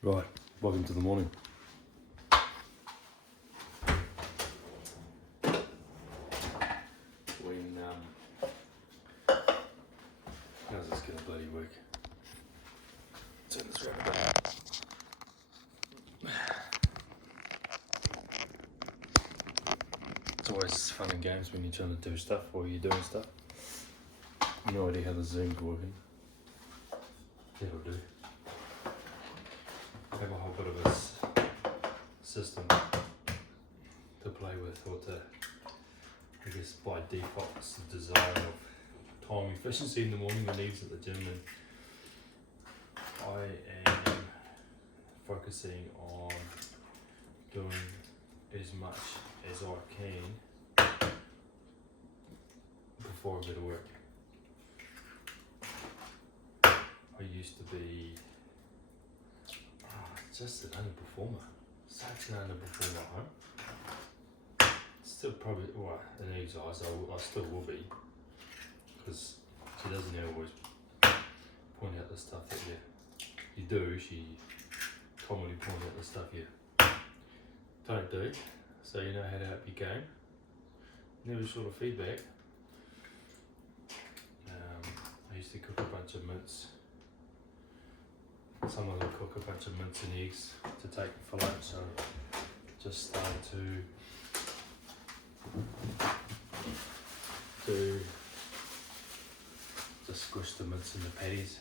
Right, welcome to the morning. How's this gonna bloody work? Turn this around a bit. It's always fun and games when you're trying to do stuff or you're doing stuff. No idea how the Zoom's working. It'll do. I have a whole bit of a system to play with, or to, I guess by default, it's the desire of time efficiency in the morning when leaves at the gym, and I am focusing on doing as much as I can before I go to work. I used to be just an underperformer, such an underperformer at home. Still probably, well, in Eve's eyes, I still will be, because she doesn't always point out the stuff that you do. She commonly points out the stuff you don't do, so you know how to up your game. Never short of feedback. I used to cook a bunch of mince. Someone would cook a bunch of mince and eggs to take for lunch, so just started to just squish the mince in the patties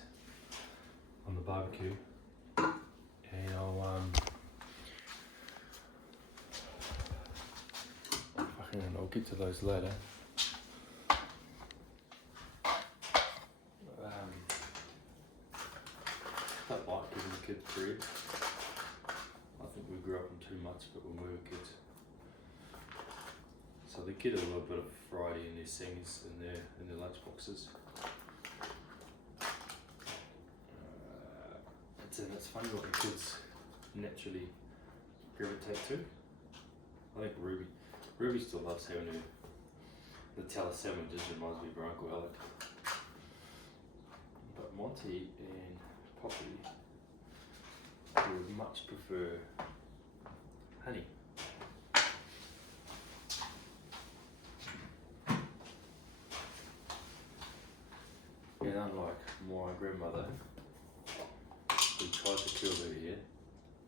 on the barbecue, and I'll get to those later. Don't like giving the kids bread. I think we grew up on too much, but when we were kids. So they get a little bit of variety in their sandwiches, in their lunch boxes. It's funny what the kids naturally gravitate to. I think Ruby still loves having her Nutella sandwiches, reminds me of her Uncle Alec. But Monty and Poppy would much prefer honey. And unlike my grandmother, who tried to curl her hair,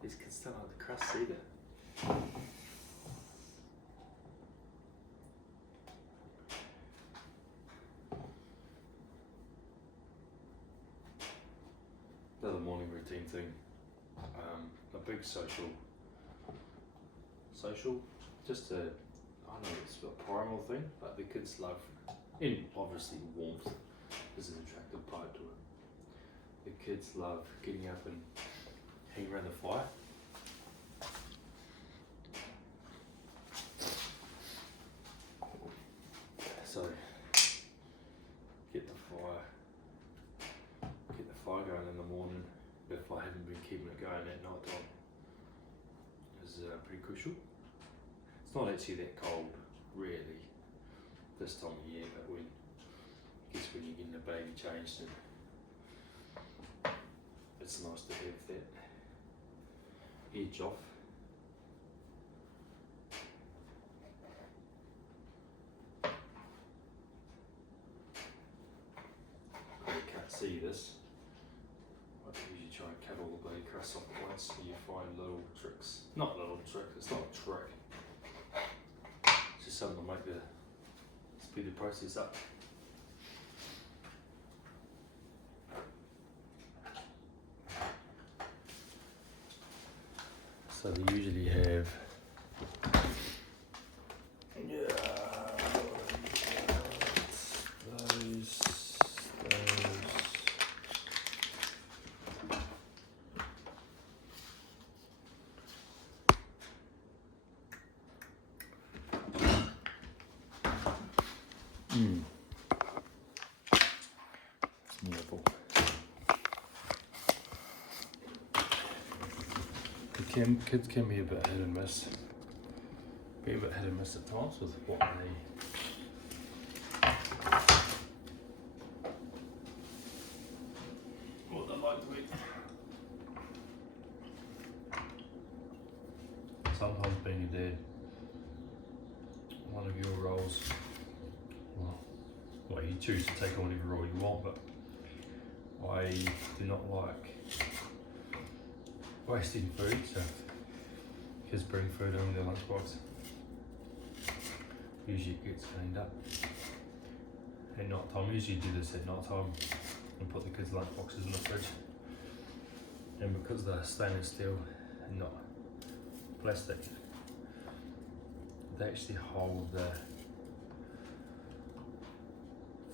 these kids don't like the crust either. Another morning routine thing, a big social, just I don't know, it's a primal thing, but the kids love, and obviously warmth is an attractive part to it. The kids love getting up and hanging around the fire. So, get the fire going in the morning, if I haven't been keeping it going at night time, is pretty crucial. It's not actually that cold, really, this time of year, but when you're getting the baby changed, and it's nice to have that edge off. You can't see this. I usually try and cut all the bloody crust off at once, so you find little tricks. Not little tricks, it's not a trick. It's just something to make speed the process up. So they usually have those. Wonderful. Kids can be a bit hit and miss. At times with what they like to eat. sometimes being a dad, one of your roles, well, you choose to take on whatever role you want, but I do not like wasting food, so kids bring food home in their lunchbox. Usually it gets cleaned up at night time. Usually do this at night time and put the kids' lunchboxes in the fridge. And because they're stainless steel and not plastic, they actually hold the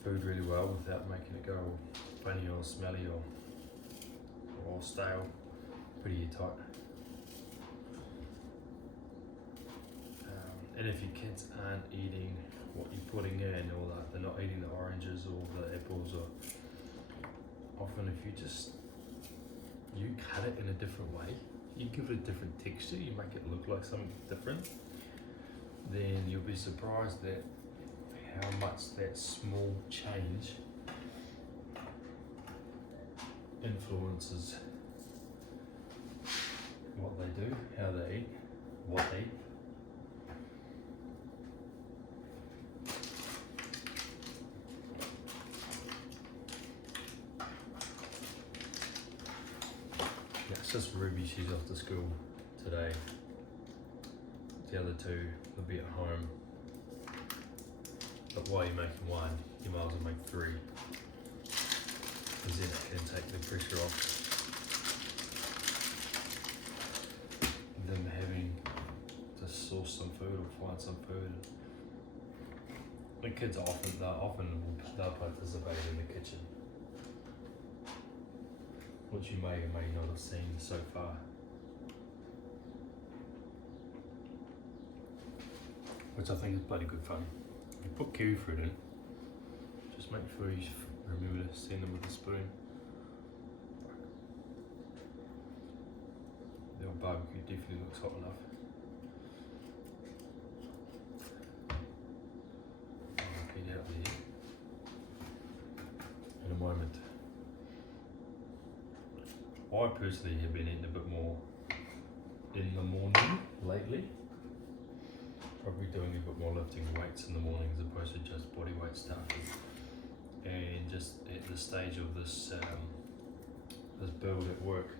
food really well without making it go funny or smelly or stale. Pretty airtight. And if your kids aren't eating what you're putting in, or they're not eating the oranges or the apples, or often if you cut it in a different way, you give it a different texture, you make it look like something different, then you'll be surprised at how much that small change influences what they do, how they eat, what they eat. It's just Ruby, she's off to school today. The other two will be at home. But while you're making one, you might as well make three, because then it can take the pressure off them having to source some food or find some food. The kids they'll participate in the kitchen, which you may or may not have seen so far. Which I think is bloody good fun. You put kiwi fruit in, just make sure you remember to send them with a spoon. The old barbecue definitely looks hot enough. I'll get out there in a moment. I personally have been eating a bit more in the morning lately. Probably doing a bit more lifting weights in the morning as opposed to just body weight stuff. And just at the stage of this this build at work,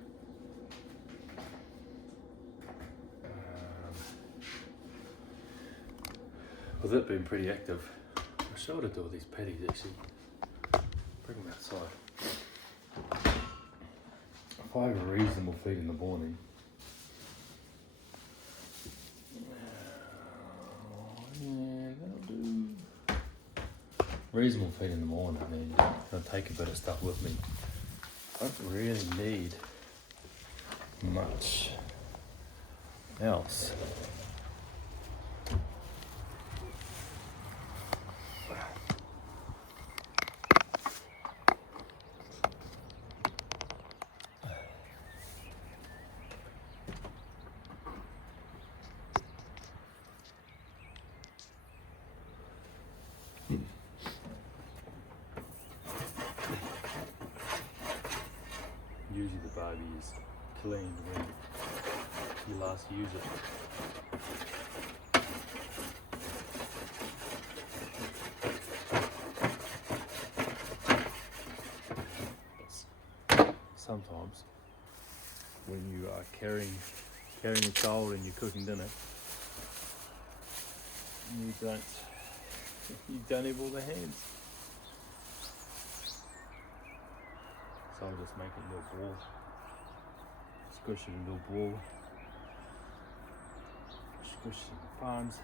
with it being pretty active, I should have do all these patties actually. Bring them outside. If I have a reasonable feed in the morning, yeah, that'll do. Reasonable feed in the morning, and I'll take a bit of stuff with me. I don't really need much else. Usually the barbie is cleaned when you last use it. Sometimes when you are carrying a child and you're cooking dinner, you don't have all the hands. So I'll just make it a little ball, squish it in a little ball, squish some pans.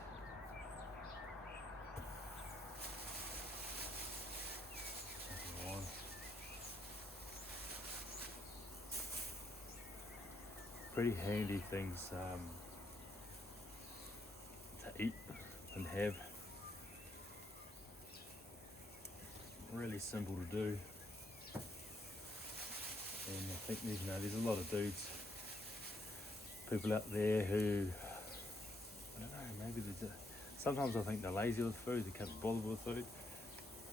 Pretty handy things to eat and have. Really simple to do. And I think there's a lot of dudes, people out there who, I don't know, maybe sometimes I think they're lazy with food, they can't be bothered with food. It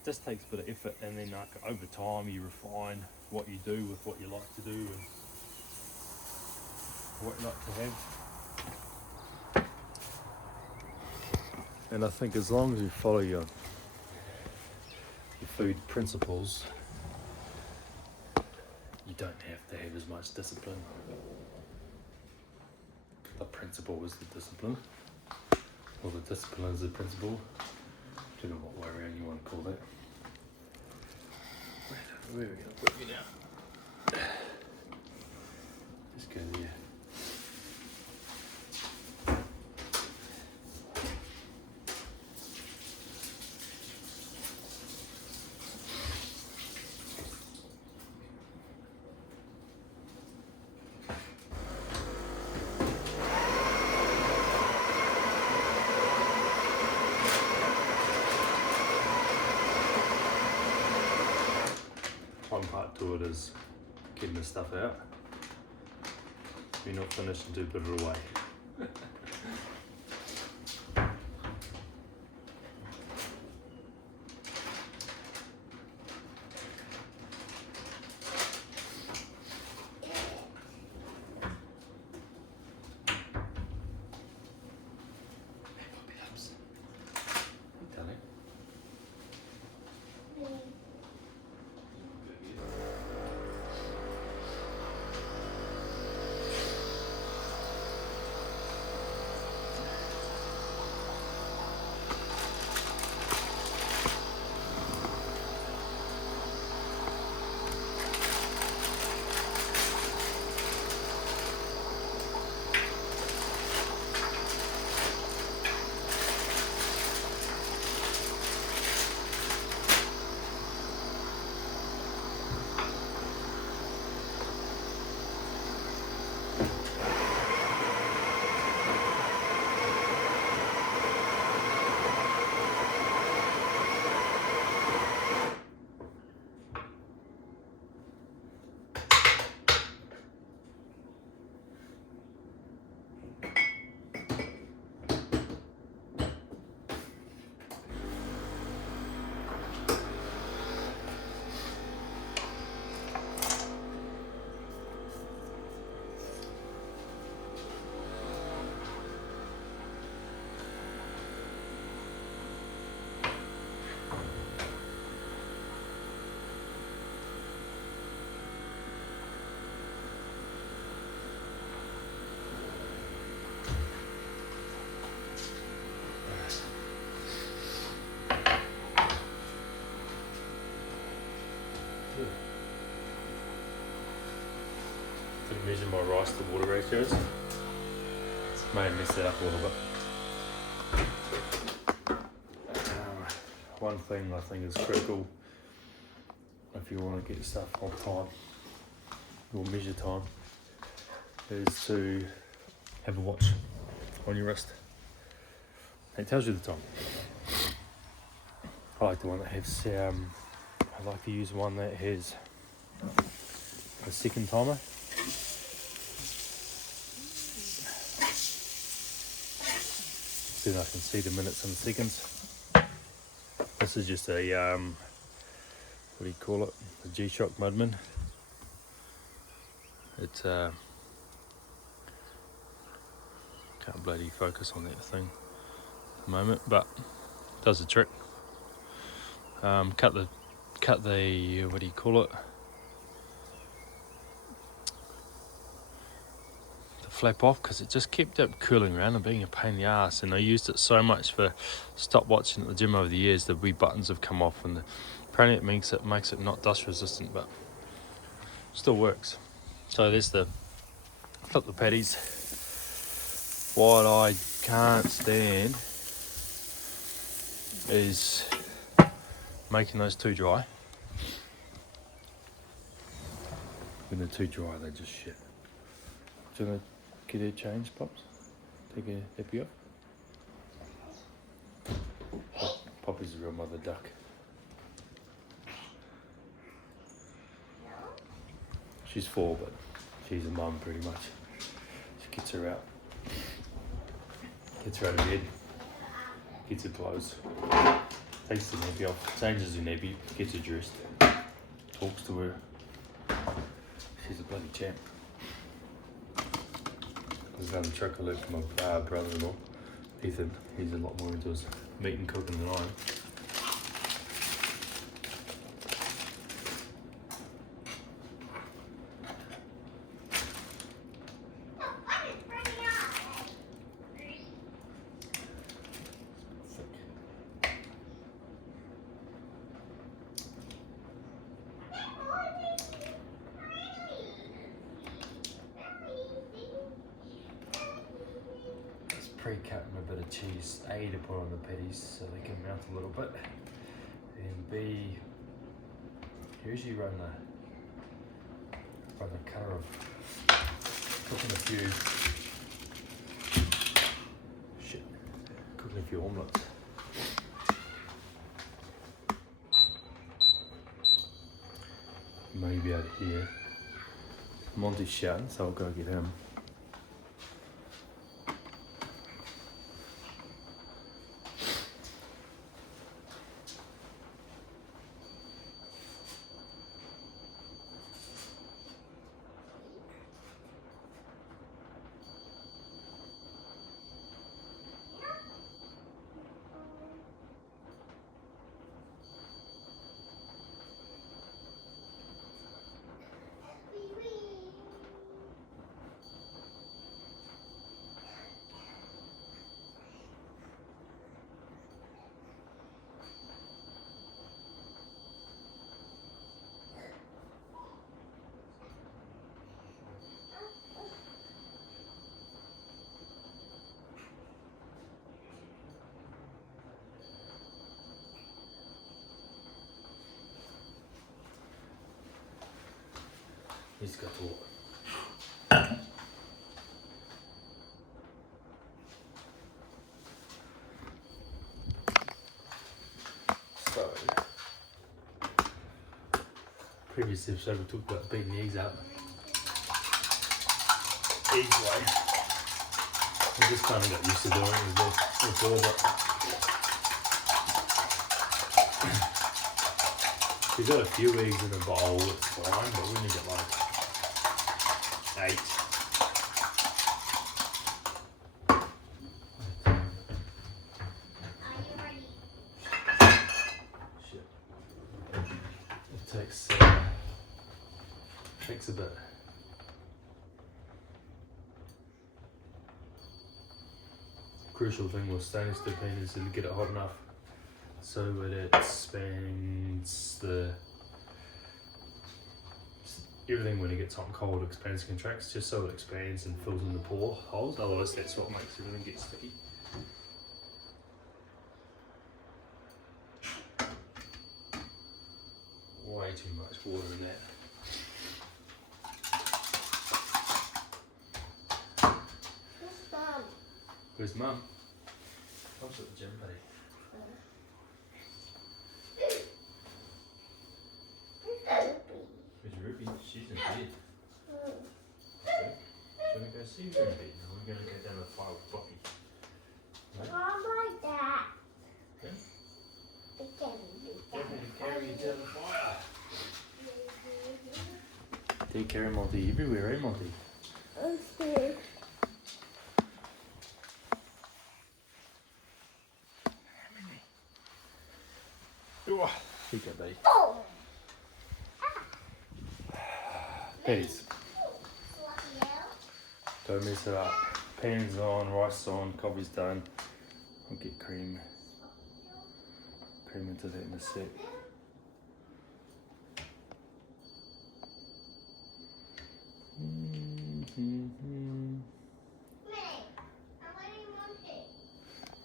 just takes a bit of effort, and then over time you refine what you do with what you like to do and what you like to have. And I think as long as you follow your food principles, you don't have to have as much discipline. The principle is the discipline, or the discipline is the principle, depending on what way around you want to call that. Where are we going to put you now? Just go there. One part to it is getting the stuff out. If you're not finished, do put it away. Didn't measure my rice to water ratios. May have messed that up a little bit. One thing I think is critical if you want to get stuff on time or measure time is to have a watch on your wrist. It tells you the time. I like the one that has, I like to use one that has a second timer. So I can see the minutes and seconds. This is just a, what do you call it? A G-Shock Mudman. It's, can't bloody focus on that thing at the moment, but it does the trick. Cut the, what do you call it? Flap off, because it just kept up curling around and being a pain in the ass, and I used it so much for stopwatching at the gym over the years. The wee buttons have come off, and apparently it makes it not dust resistant, but still works. So there's the flip the patties. What I can't stand is making those too dry. When they're too dry, they're just shit. Do you want to get a change, Pops? Take a hippie off? Poppy's a real mother duck. She's 4, but she's a mum pretty much. She gets her out. Gets her out of bed. Gets her clothes. Takes the nappy off. Changes her nappy. Gets her dressed. Talks to her. She's a bloody champ. There's another trick I learned from my brother-in-law. Ethan, he's a lot more into his meat and cooking than I am. Pre-cutting a bit of cheese, A, to put on the patties so they can melt a little bit, and B, usually run the cutter of cooking a few omelettes. Maybe out here. Monty's shouting, so I'll go get him. He's got to walk. So, previous episode we talked about beating the eggs out. Eggs way. I just kind of got used to doing it before, but if you've got a few eggs in a bowl, it's fine, but when you get like 8. Shit. It takes a bit. Crucial thing with stainless steel pan is to get it hot enough so that it expands everything when it gets hot and cold expands and contracts, just so it expands and fills in the pore holes, otherwise that's what makes everything get sticky. Way too much water in that. Where's Mum? Mum's at the gym, buddy. Where's Ruby? She's in bed. Okay. Shall we go see her in bed? Now we're going to go down the fire with Bucky. Right? Not like that. Okay. It can be Get me to carry you down the fire. Do you carry Monty everywhere, eh, Monty? Okay. Here you go, baby. Oh. Peas. Don't mess it up. Pan's on, rice on, coffee's done. I'll get cream into that in a sec.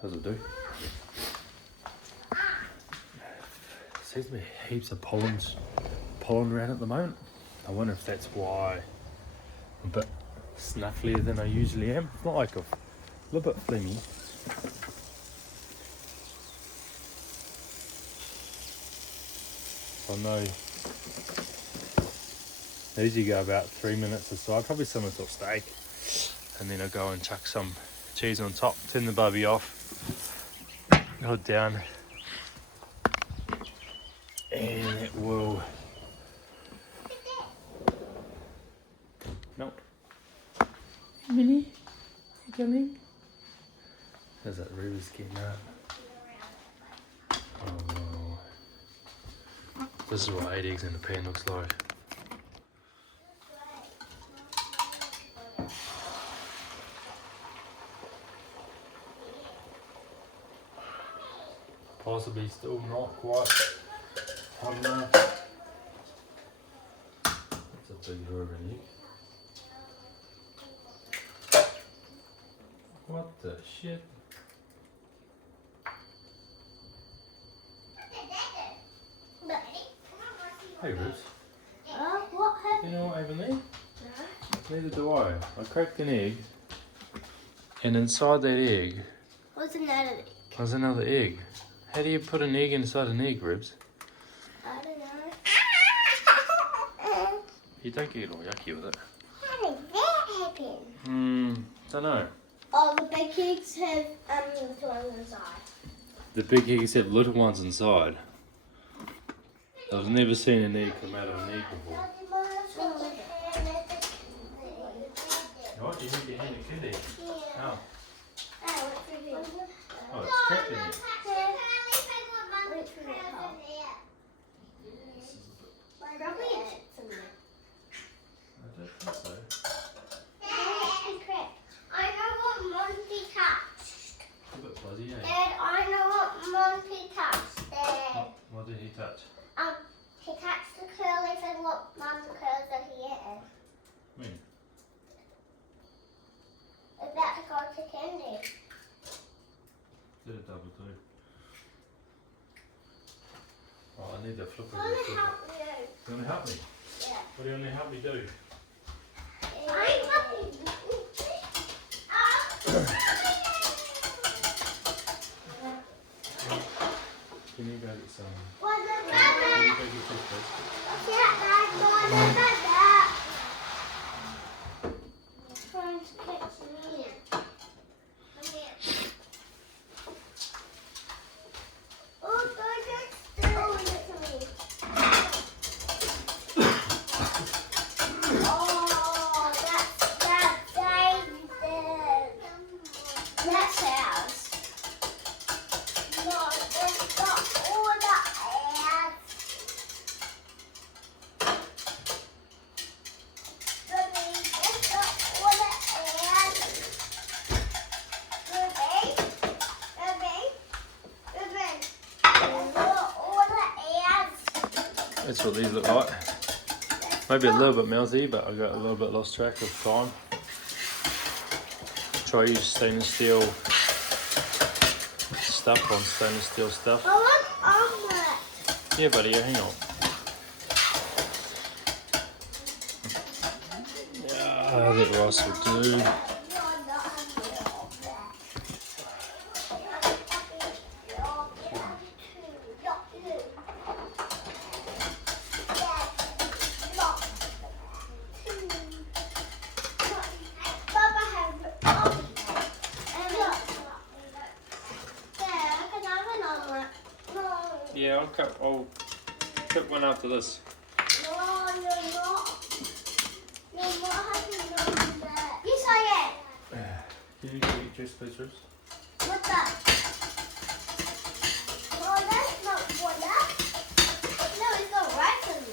How's it do? Seems to be heaps of pollen around at the moment. I wonder if that's why I'm a bit snufflier than I usually am. It's not like a little bit phlegmy. I know I usually go about 3 minutes or so. I probably similar to a steak, and then I go and chuck some cheese on top, turn the barbie off, go down, and it will. Nope. Minnie, you coming? How's that Ruby's getting that? Oh no. This is what 8 eggs in a pan looks like. Possibly still not quite hot enough. That's a big Reuben egg. What the shit? Hey Rubes, What happened? you know what happened there? No. Neither do I. I cracked an egg, and inside that egg What's another? was another egg. How do you put an egg inside an egg, Ribs? I don't know. You don't get all yucky with it. How did that happen? Don't know. Oh, the big eggs have little ones inside. The big eggs have little ones inside. I've never seen an egg come out of an egg before. What? You need your hand to kill it. Oh. Oh, it's cracked in it. I don't think so. I know what Monty touched. It's a bit fuzzy, eh? Dad, I know what Monty touched. Dad. What did he touch? He touched the curlies and what Mum's curls are here. When? About to go to Candy. Did a double do. Oh, I need the flipper. I want to help you. You want to help me? Yeah. What do you want to help me do? I'm helping you. Can you go get some? What the Can you baby? go get toothpaste? Yeah, Dad, what the baby? Trying to catch me. Come here. Oh, God, that's still with me. Oh, that's David. That's ours. No, it's got all the ants. Ruby, it's got all the ants. Ruby, it's got all the ants. That's what these look like. Maybe a little bit mouthy, but I got a little bit lost track of time. Try use stainless steel stuff on stainless steel stuff. I want omelette. Yeah, buddy, yeah, hang on. Yeah, that rice will do. Yeah, I'll cut one after this. No, you're not. You're not having that. Yes, I Can you get your juice, please, Rose? am. What's that? No, that's not what that. No, it's not right for me.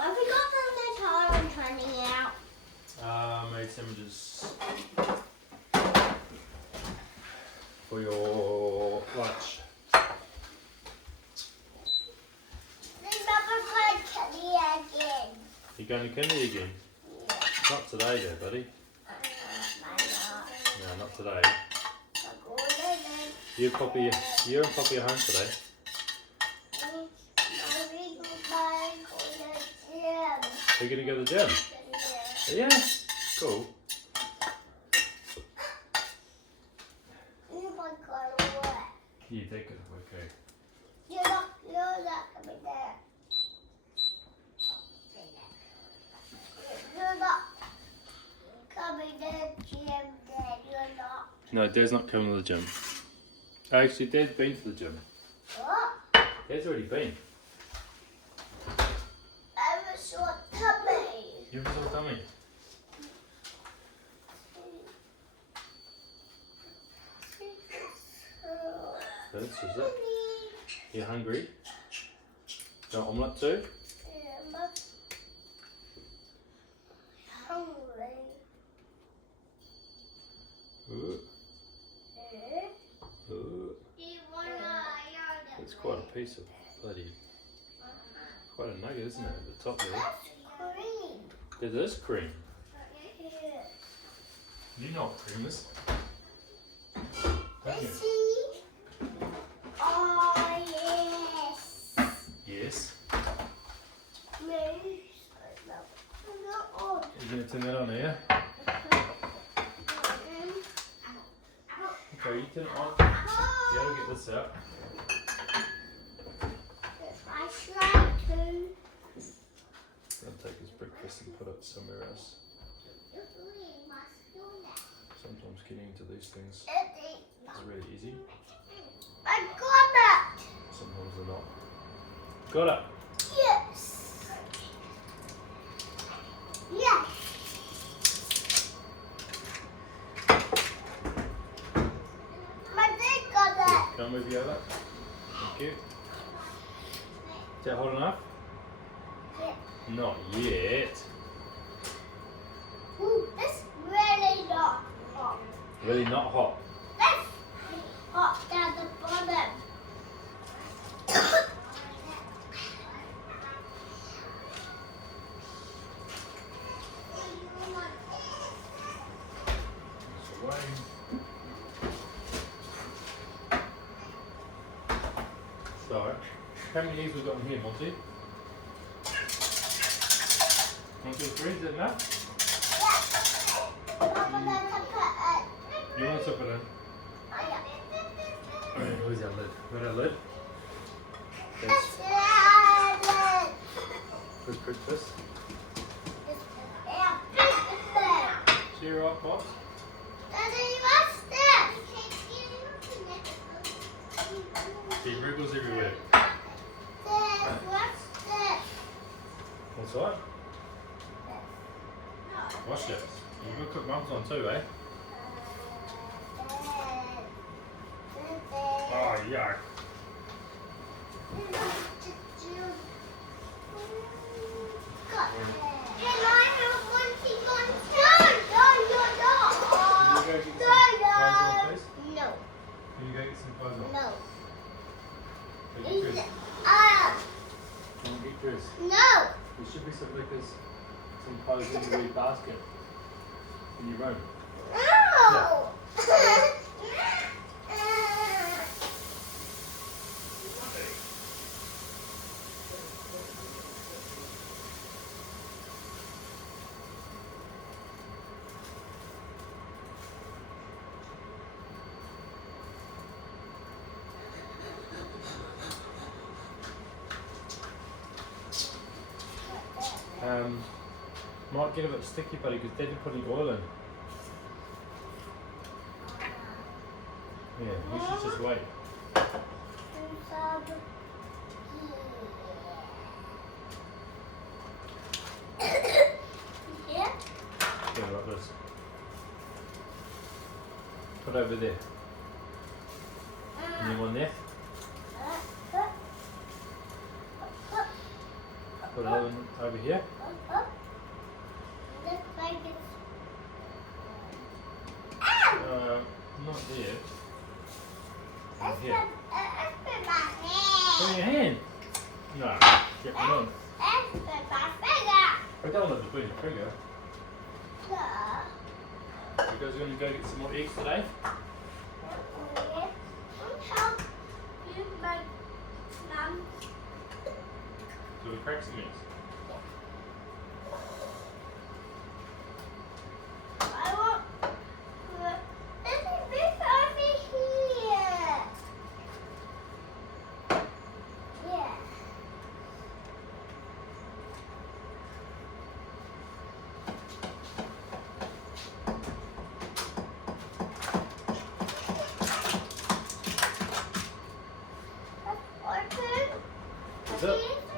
I forgot that the time I'm turning out. Made sandwiches for your lunch. Remember going to me again. You're going to Kindy again? Not today, though, buddy. No, not today. You and Poppy are home today. You're going to go to the gym? Yeah. Cool. Yeah, that could work, okay. You're not coming there. You're not No, Dad's not coming to the gym. Actually, Dad's been to the gym. What? Dad's already been. I have a short tummy. You have a sore tummy. This is it. You hungry? Got an omelette too? Yeah, I'm hungry. Ooh, ooh. It's quite a piece of bloody, quite a nugget, isn't it? At the top there. That's green. It is cream. Yeah. You know what cream is. Don't you? See? Oh, yes. Yes. Maybe. No. You're going to turn that on here? Okay, you turn it on. You gotta get this out. I try to. I'll take his breakfast and put it somewhere else. Sometimes getting into these things is really easy. I got it. Sometimes they're not. Got it. Yes. Yes. My dad got it. Can I move you over? Thank you. Is that hot enough? Yeah. Not yet. Ooh, this really not hot. Really not hot. That's hot down the bottom. It's away. So, how many eggs we got in here, Monty? 1, 2, 3, is that enough? You want to put it in? Alright, where's that lid? Where's that lid? That's good breakfast. See your right, Pops? See wriggles everywhere. What's that? Wash that. You've got to put mums on too, eh? Oh, yuck. Can you go get some clothes on, please? No. Can you get dressed? Can you get dressed? No. There should be some liquors, some clothes in the wee basket in your room. No. Might get a bit sticky, buddy, because Dad didn't put any oil in. Yeah, we should just wait. Yeah. Yeah, like this. Put over there. Anyone there? Put it over here. Not there. Here. Put in your hand. No, get one on. I don't want to put your finger. You guys are going to go get some more eggs today? So we crack some eggs.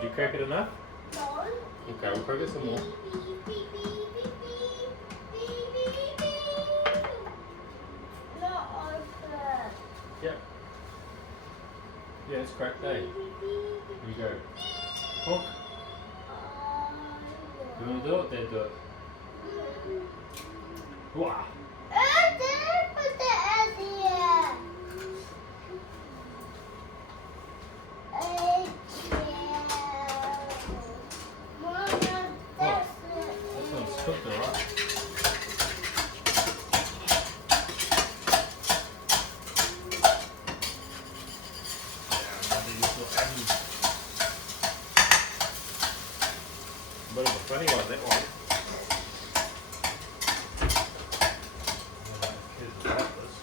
Did you crack it enough? No. Okay, we'll crack it some more. Beep, beep, beep, beep, beep, beep, beep, beep. Not open. Yep. Yeah, it's cracked, eh? Beep, beep, beep, Here you go. Honk. You want to do it? Then do it. Wow. Dad, put the egg here. Mama, that's This one's cooked, alright? A bit of a funny one, that one. Kids like this.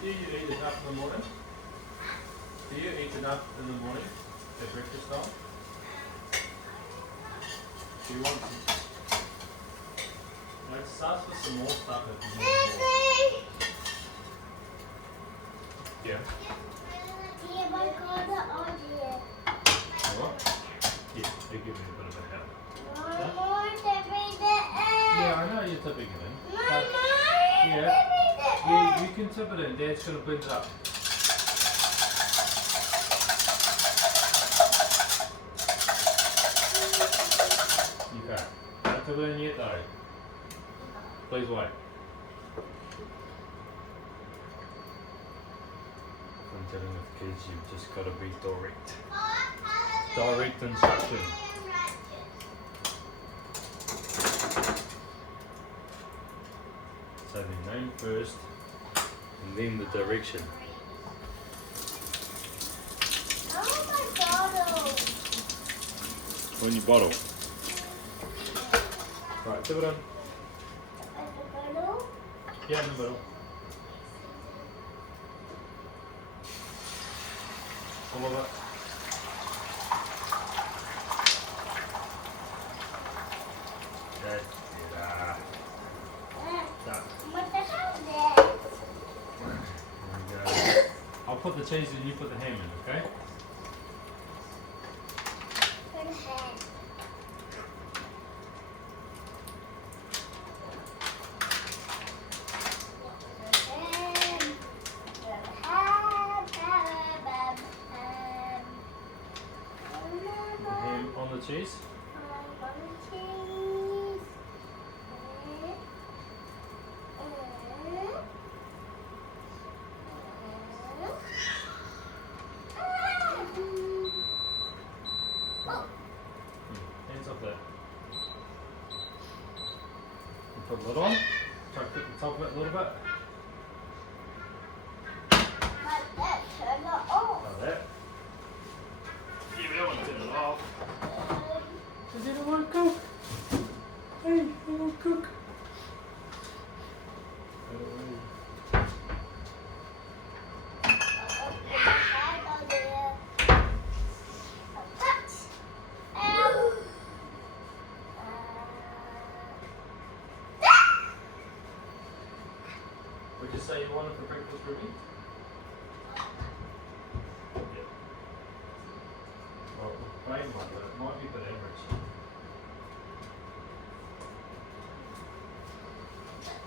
Do you eat enough in the morning? Do you eat enough in the morning at breakfast time? Do you want some? Let's start with some more stuff if you want more. Yeah. What? Yeah, you give me a bit of a help. Yeah, I know you're tipping it in. But yeah, you can tip it in. Dad's going to blend it up. Okay. Don't tip it in yet though. Please wait. I'm telling the kids you've just got to be direct. Direct instruction. So the name first and then the direction. On your bottle. Right, tip it in. Yeah, in the middle. All of it. That's it. Done. There we go. I'll put the cheese in, you put the ham in, okay? The ham on the cheese. Hands off that. You put the lid on. Try to cook the top of it a little bit. Like that. Yeah, we don't want to turn it off. Because it won't cook. Hey, it won't cook. Would you say you wanted for breakfast, Ruby? Yeah. Well, plain one, but it might be a bit average.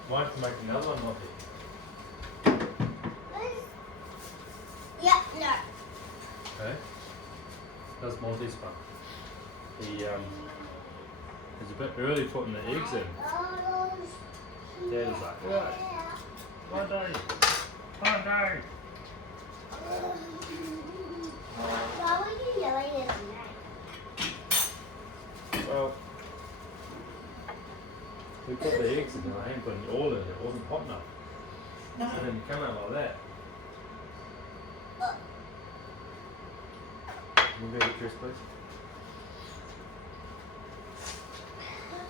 Might have to make another one, not it. Okay. That's Monty's one. It's a bit early putting the eggs in. Dad is like, what? One day. One day. Why were you yelling at me? Well, we put the eggs in and I hadn't put any oil in it. It wasn't hot enough. No. So then you come out like that. Can you go get yours, please?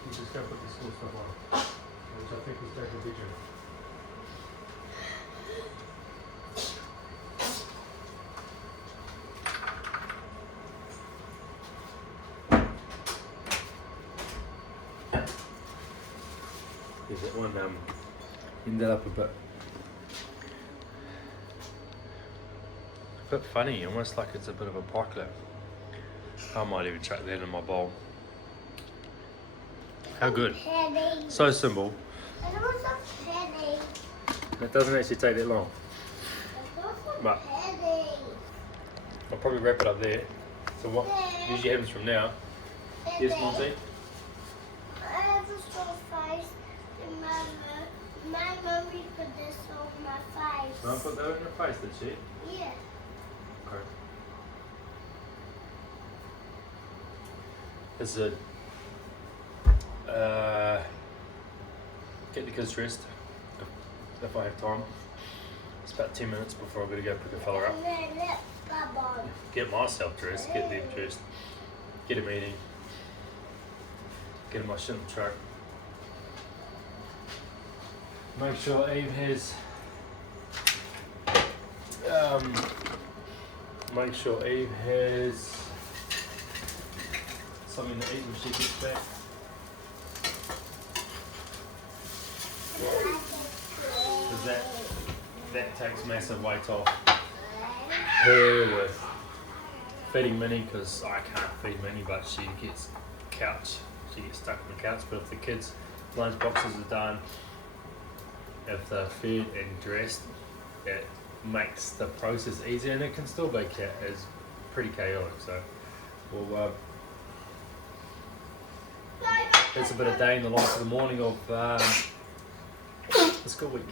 You just gotta put the school stuff on. Which I think is taking a picture. that one ended up a bit funny, almost like it's a bit of a pocket. I might even chuck that in my bowl. How good. Penny. So simple. And it was a penny. It doesn't actually take that long. It was a But- penny. I'll probably wrap it up there. So what usually happens from now? Yes, Monty? I have a strong face and my mummy put this on my face. Mum put that in your face, did she? Yeah. Okay. This is get the kids dressed if I have time. It's about 10 minutes before I've got to go pick a fella up. And then lip bubble. Get myself dressed, get them dressed, get them eating, get my shit in the truck. Make sure Eve has something to eat when she gets back. Because that takes massive weight off her with feeding Minnie, because I can't feed Minnie, but she gets stuck on the couch. But if the kids' lunch boxes are done, if they're fed and dressed, it makes the process easier, and it can still be is pretty chaotic. So we'll it's a bit of day in the life of the morning of the school week.